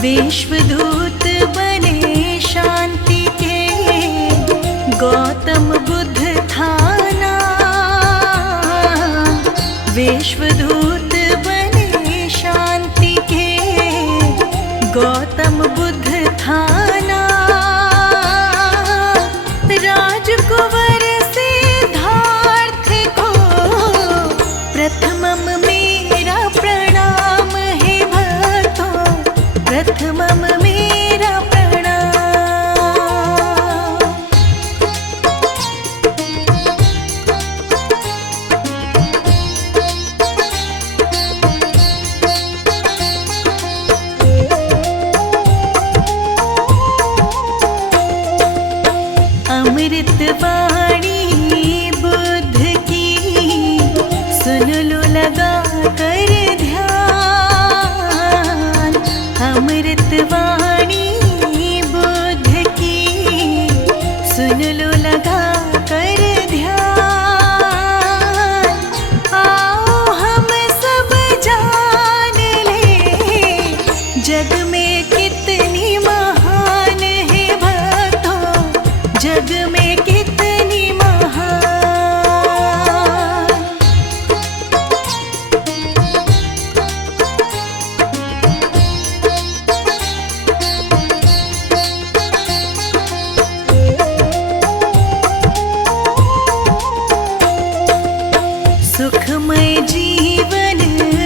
विश्वदूत बने शांति के, गौतम बुद्ध थाना। विश्वदूत बने शांति के, गौतम बुद्ध थाना। राजकुंवर सिद्धार्थ को प्रथमम मेरा प्रणाम है भक्तों, प्रथमम मेरा प्रणाम। अमृत वाणी बुद्ध की, सुन लो लगा कर ध्यान। अमृत वाणी बुद्ध की, सुन लो लगा कर ध्यान। आओ हम सब जान ले, जग में कितनी महान है भक्तों, जग में कितनी महान। सुखमय जीवन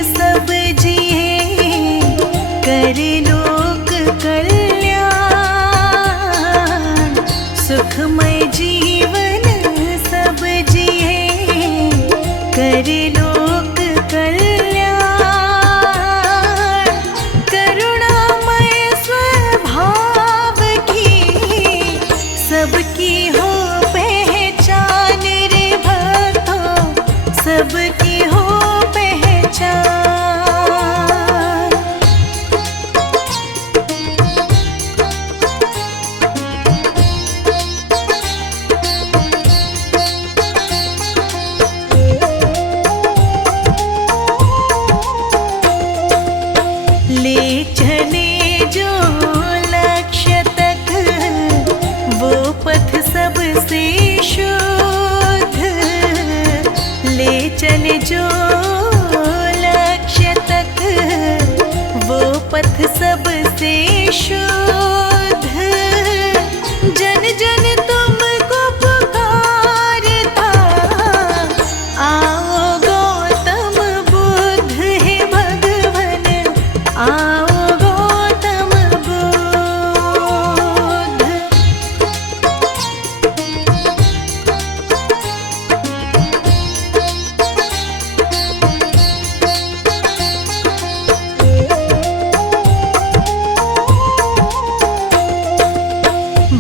सब जिए, कर लोक कल्याण। सुखमय जीवन सब जिए, कर लोक कल्याण। करुणामय स्वभाव की, सबकी हो पहचान रे भक्तों, सबकी हो पहचान। ले चले जो लक्ष्य तक, वो पथ सबसे शुद्ध। ले चले जो लक्ष्य तक, वो पथ सबसे शुद्ध। जन जन तुमको पुकारता, आओ गौतम बुद्ध है भगवन, आओ गौतम बुद्ध।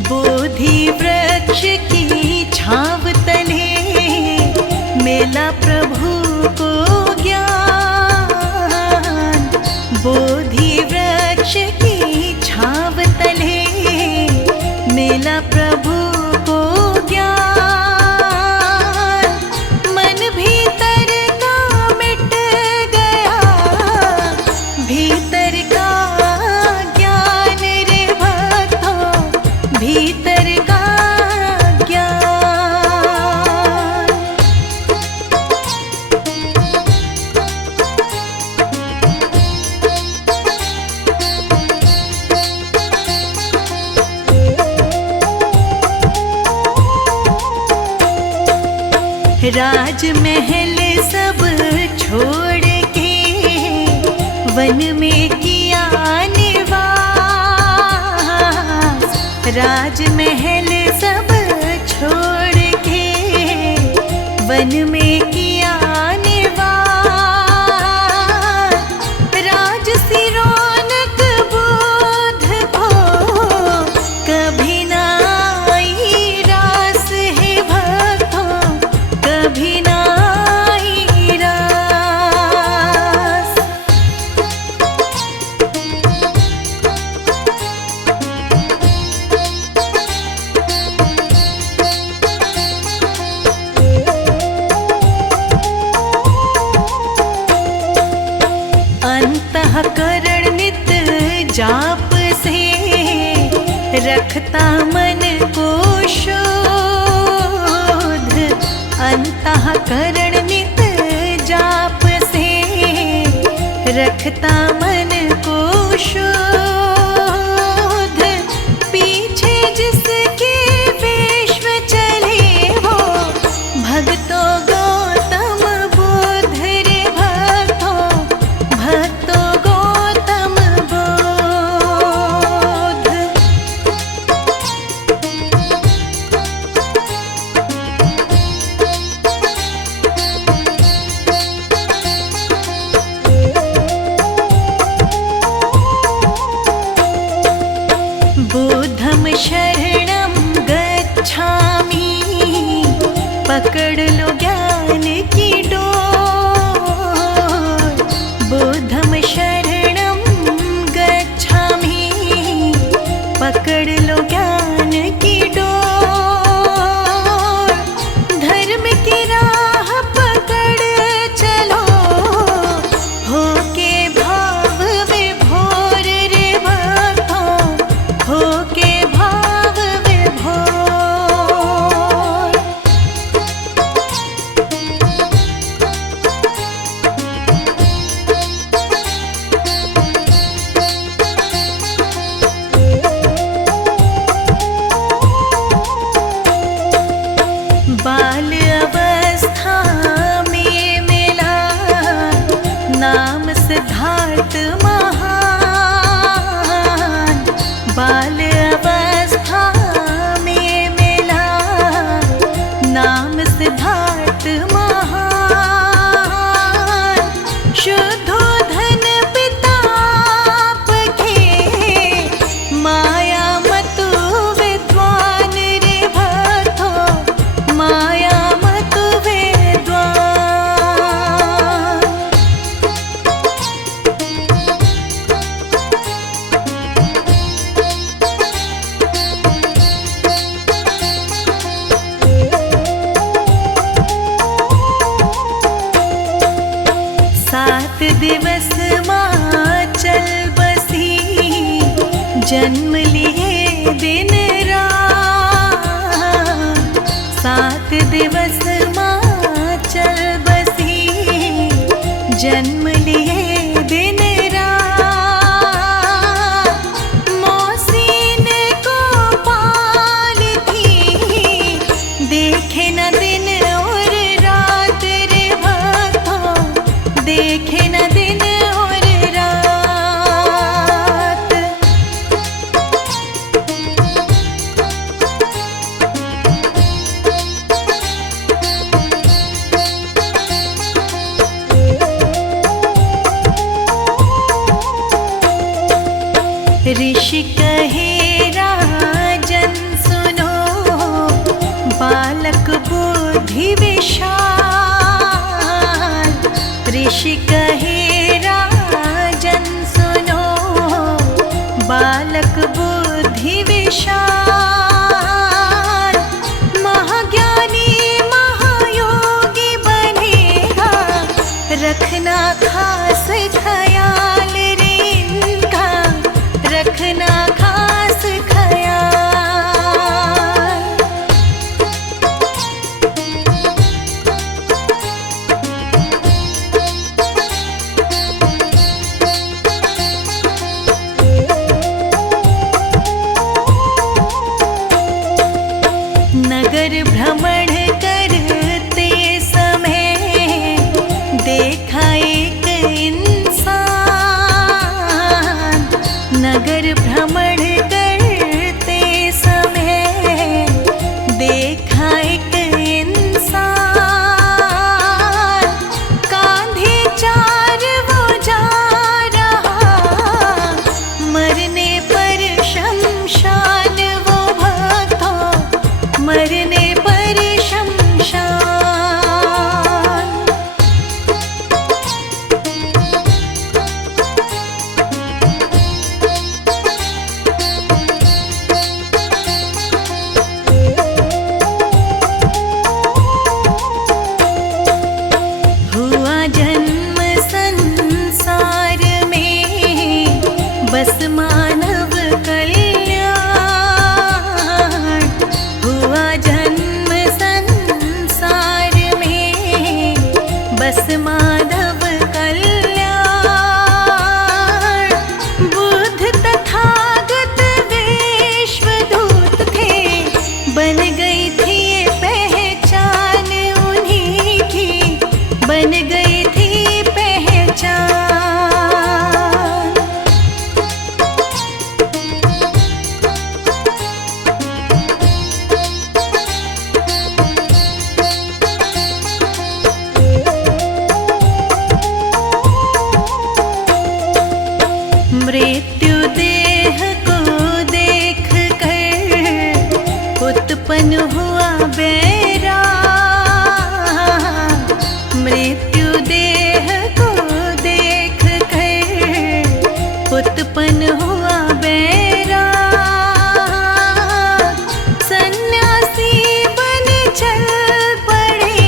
बोधि वृक्ष की छांव तले, मिला प्रभु को ज्ञान। बोधि वृक्ष की छांव तले, मिला प्रभु को ज्ञान। मन भीतर का मिट गया, भीतर का ज्ञान रे भक्तों, भीतर का ज्ञान। राजमहल सब छोड़ के, वन में किया निवास। राजमहल सब छोड़ के, वन में किया निवास। राजसी रौनक बुद्ध को, कभी ना आई रास है भक्तों, कभी ना आई रास। रखता मन को शोध, अंतःकरण नित जाप से रखता मन को शोध। पीछे जिसके विश्व चले वो भक्तों गौतम बुद्ध रे भक्तों, भक्तों गौतम बुद्ध। बुद्धं शरणं गच्छामि, पकड़ लो ज्ञान की डोर। बुद्धं शरणं गच्छामि, पकड़ लो ज्ञान की डोर। धर्म की राह पकड़ चलो, होके भाव विभोर रे भक्तों, होके भाव विभोर। बाल अवस्था में मिला नाम सिद्धार्थ महान। बाल अवस्था में मिला नाम सिद्धार्थ महान। शुद्धोधन पिता के माया मतु विद्वान रे भक्तों, माया मतु विद्वान। सात दिवस माचल बसी, जन्म लिए दिन रात। सात दिवस माचल बसी, जन्म लिए दिन रात। मौसीन को पाल थी, देखे न दिन और रात रे भक्तों, देखे न दिन और रात। ऋषि कहे राजन सुनो, बालक बुद्धि विशाल। ऋषि कहे राजन सुनो, बालक बुद्धि विशाल। महाज्ञानी महायोगी बनेगा, रखना खास ख्याल रे इनका, रखना खास ख्याल। नगर भ्रमण करते समय देखा एक इंसान। नगर भ्रमण करते समय देखा एक इंसान। कांधे चार वो जा रहा, मरने पर शमशान वो भक्तों, मरने पर शमशान। हुआ जन्म संसार में, बस मानव कल्याण। बचपन हुआ बैराग, सन्यासी बन चल पड़े,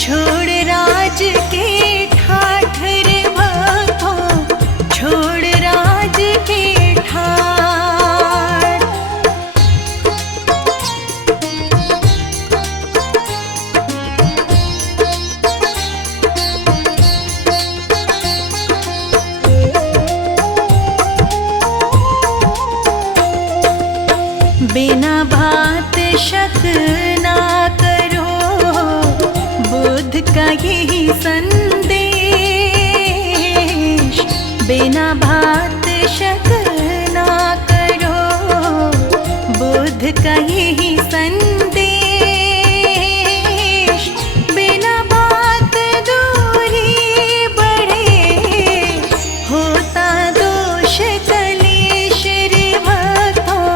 छोड़ राज के ठाठ रे भक्तों, छोड़ राज के ठाठ। बिना बात शक ना करो, बुद्ध का यही संदेश। बिना बात शक ना करो, बुद्ध का यही संदेश। बिना बात दूरी बढ़े, होता दोष कलेश रे भक्तों,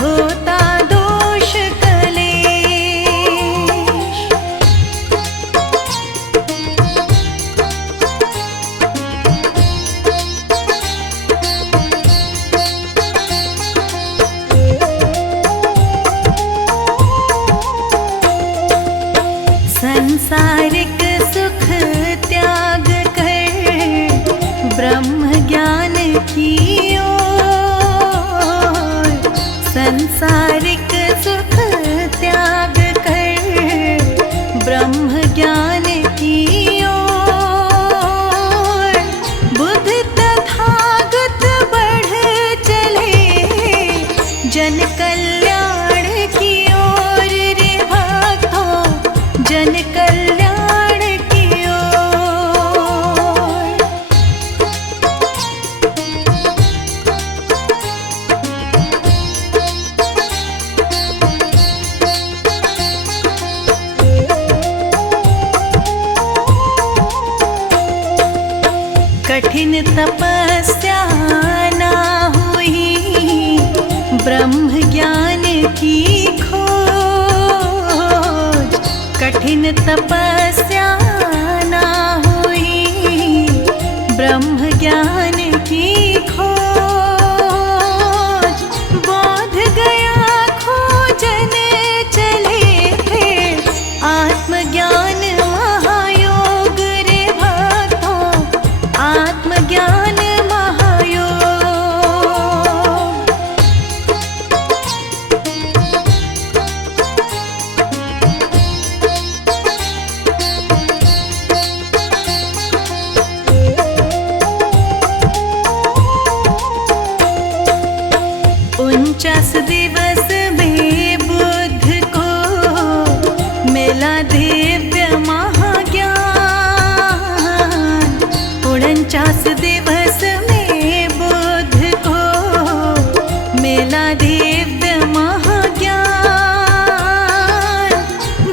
होता दोष कलेश। संसारिक सुख त्याग कर ब्रह्म ज्ञान की ओर, संसारिक सुख त्याग कर ब्रह्म ज्ञान की ओर। बुद्ध तथागत बढ़ चले, जन कल्याण की ओर रे भक्तों, जन कल्याण की ओर। कठिन तपस्या ना हुई, ब्रह्म ज्ञान की खोज। कठिन तपस्या ना हुई, ब्रह्म ज्ञान की खोज। बोध गया खोजन चले फिर, आत्मज्ञान महायोग रे भक्तों, आत्मज्ञान महायोग। उनचास दिवस में बुद्ध को मिला दिव्य महाज्ञान। 49 दिवस में बुद्ध को मिला दिव्य महाज्ञान।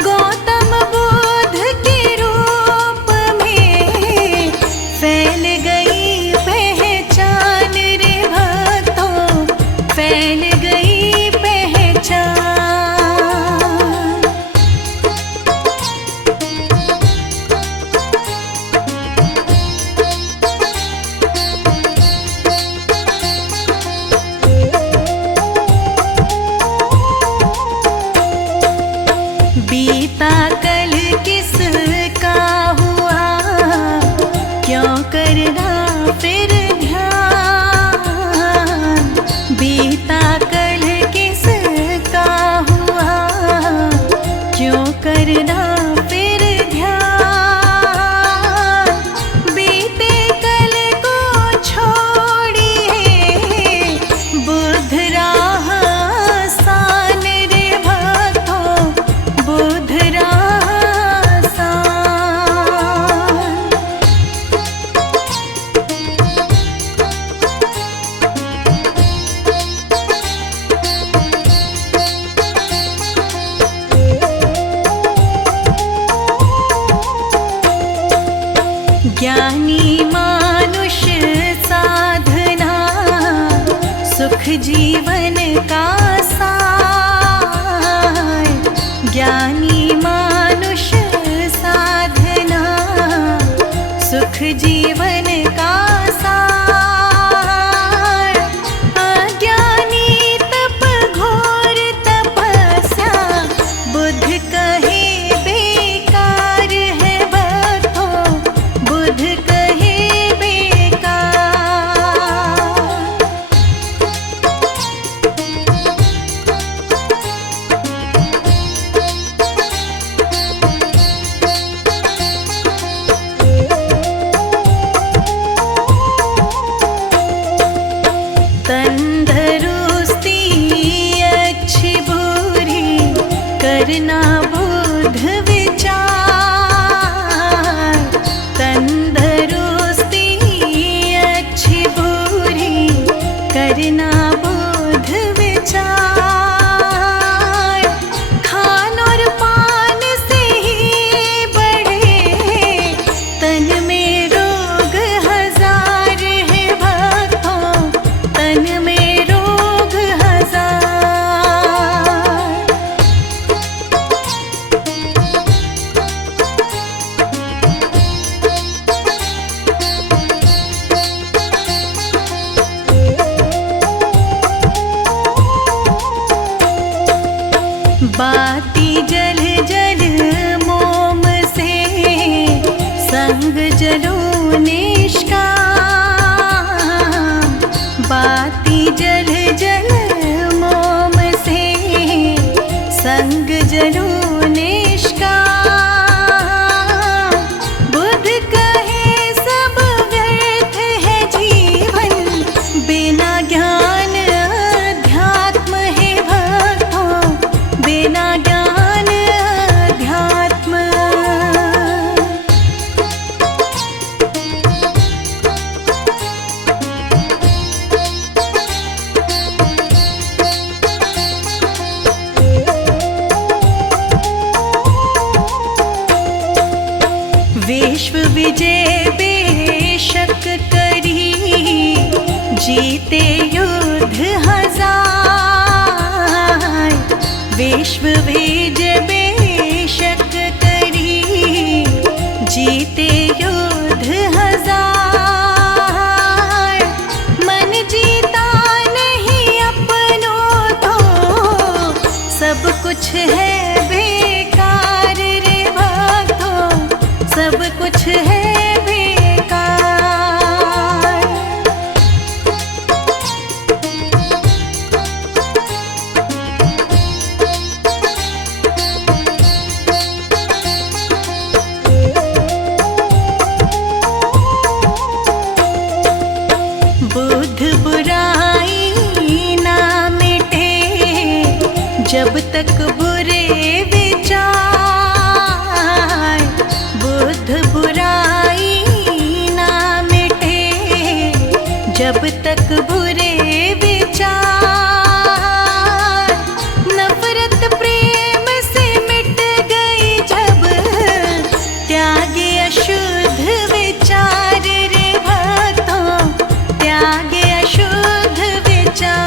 गौतम बुद्ध के रूप में फैल गई पहचान रे भक्तों, फैल गई पहचान। बीता कल किसका हुआ, क्यों करना फिर ध्यान। बीता कल किसका हुआ, क्यों करना फिर ध्यान। बीते कल को छोड़िए, बुद्ध राह आसान रे भक्तों, बुद्ध राह आसान। ज्ञानी मानुष साधना, सुख जीवन का सार। ज्ञानी मानुष साधना, सुख जीवन का सार। करना बोध विचार, खान और पान से ही बढ़े तन में रोग हजार है भक्तों, तन में रोग हजार। बाती जल जल मोम से संग जलो निष्काम, बाती जल जल मोम से संग जलो निष्काम। बुध कहे सब व्यर्थ है जीवन, बिना ज्ञान अध्यात्म है भक्तों, बिना ज्ञान अध्यात्म। विश्व विजय बेशक करी, जीते युद्ध हजार। विश्व विजय बेशक करी, जीते युद्ध हजार। मन जीता नहीं अपनों तो सब कुछ है बेकार रे भक्तों, सब कुछ है बेकार। बुद्ध बुराई ना मिटे जब तक बुरे विचार, बुद्ध बुराई ना मिटे जब तक बुरे विचार। नफरत प्रेम से मिट गई जब, त्यागे अशुद्ध विचार रे भक्तों, त्यागे अशुद्ध विचार।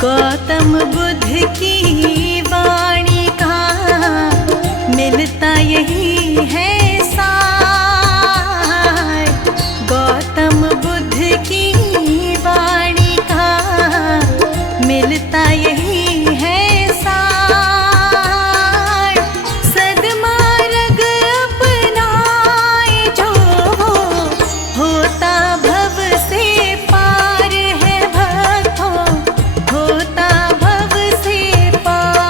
गौतम बुद्ध की वाणी का मिलता यही है सार। गौतम बुद्ध की वाणी का मिलता यही है सार। सद्मार्ग अपनाए जो होता भव से पार है भक्तों, होता भव से पार।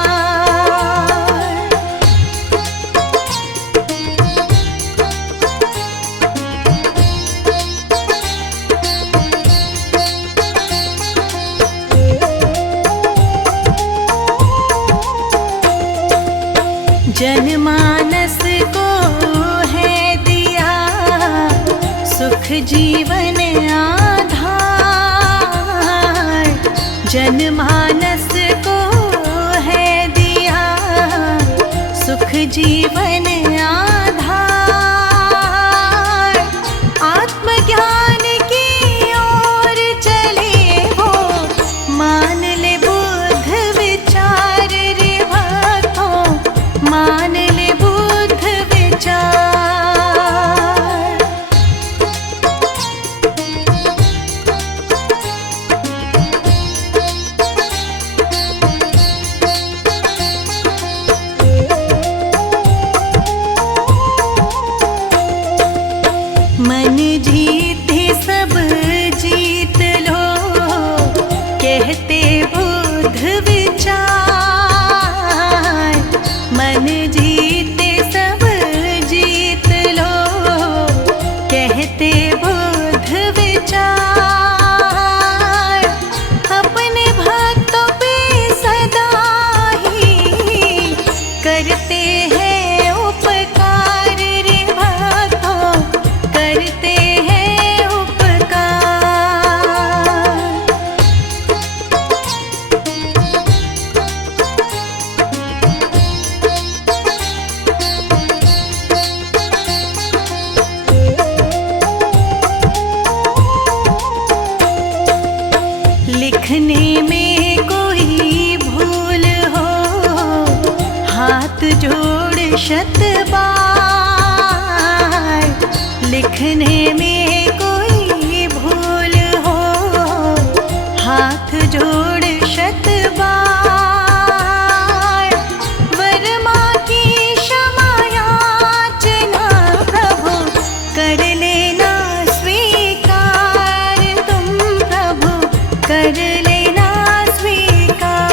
जनमानस को है दिया सुख जीवन आधार, जनमानस को है दिया सुख जीवन आधार। आत्मज्ञान की ओर चले वो, मान ले बुद्ध विचार रे भक्तों, मान ले बुद्ध विचार। लिखने में कोई भूल हो, हाथ जोड़ शत बार। लिखने में कोई भूल हो, हाथ जोड़ शत बार। वर्मा की क्षमा याचना प्रभु कर लेना स्वीकार, तुम प्रभु कर लेना स्वीकार।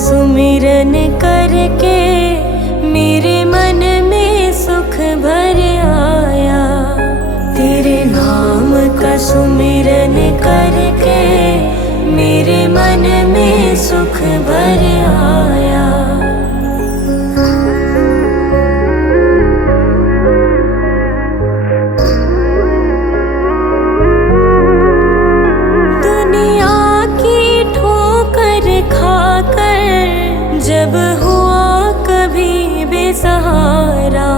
सुमिरन करके मेरे मन में सुख भर आया। तेरे नाम का सुमिरन करके मेरे मन में सुख भर आया। दुनिया की ठोकर खाकर जब हुआ कभी बेसहारा,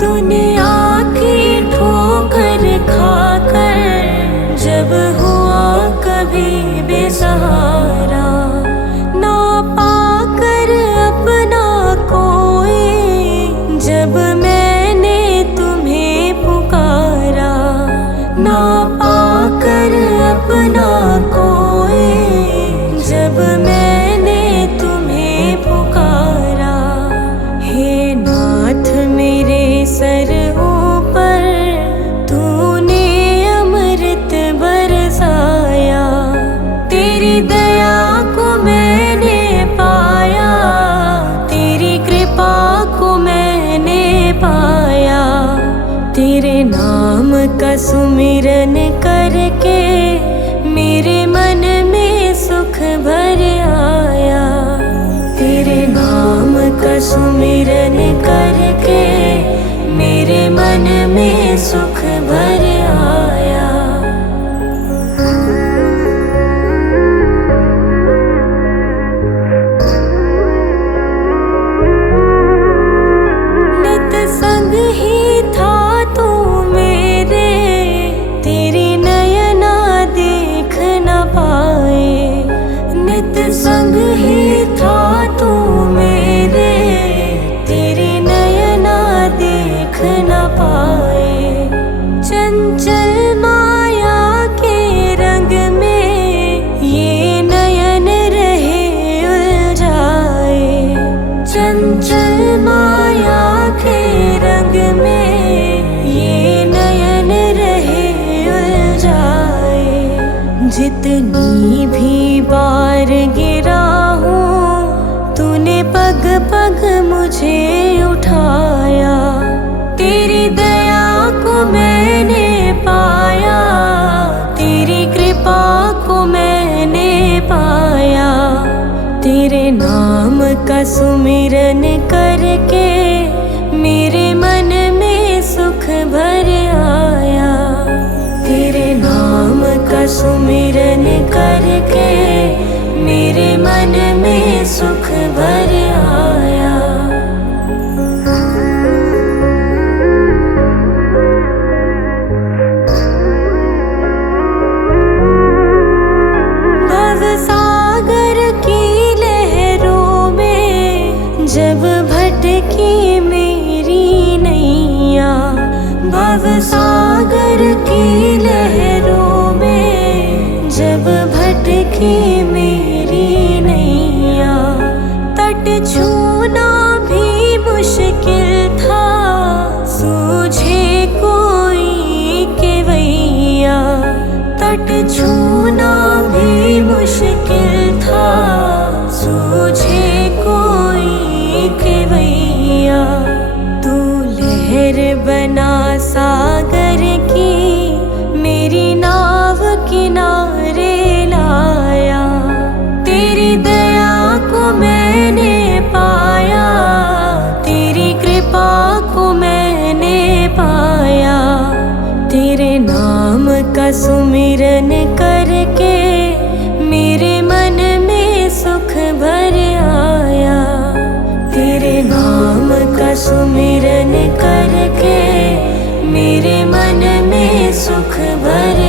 दुनिया की ठोकर खाकर जब हुआ कभी बेसहारा, ना पाकर अपना कोई जब मैंने तुम्हें पुकारा, ना पाकर अपना कोई जब मैंने तुम्हें पुकारा। हे नाथ मेरे सर ऊपर तूने अमृत बरसाया, तेरी दया को मैंने पाया, तेरी कृपा को मैंने पाया। तेरे नाम का सुमिरन करके मेरे मन में सुख भर आया। तेरे नाम का सुमिरन करके मेरे मन में सुख भर आया। नित संग ही था तू मेरे, तेरी नयना देख न पाए। नित संग ही था तू मेरे, तेरी नयना देख न पाए। चंचल माया के रंग में ये नयन रहे उलझाए। चंचल माया के रंग में ये नयन रहे उलझाए। जितनी भी बार गिरा हूँ तूने पग पग मुझे उठाया। तेरी दया को मैंने पाया, तेरी कृपा को मैंने पाया। तेरे नाम का सुमिरन करके मेरे मन में सुख भर आया। तेरे नाम का सुमिरन करके मेरे मन में सुख भर आया। भवसागर की लहरों में जब भटकी मेरी नैया, भवसागर की लहरों में जब भटकी मेरी नैया, तट छूना भी मुश्किल था सूझे कोई केवैया। तट छूना भी मुश्किल था सूझे कोई केवैया। तू लहर बना सागर की मेरी नाव किनारे लाया। तेरी दया को मैंने पाया, तेरी कृपा को मैंने पाया। तेरे नाम का सुमिरन करके मेरे मन में सुख भर आया। तेरे नाम का सुमिरन करके मेरे मन में सुख भर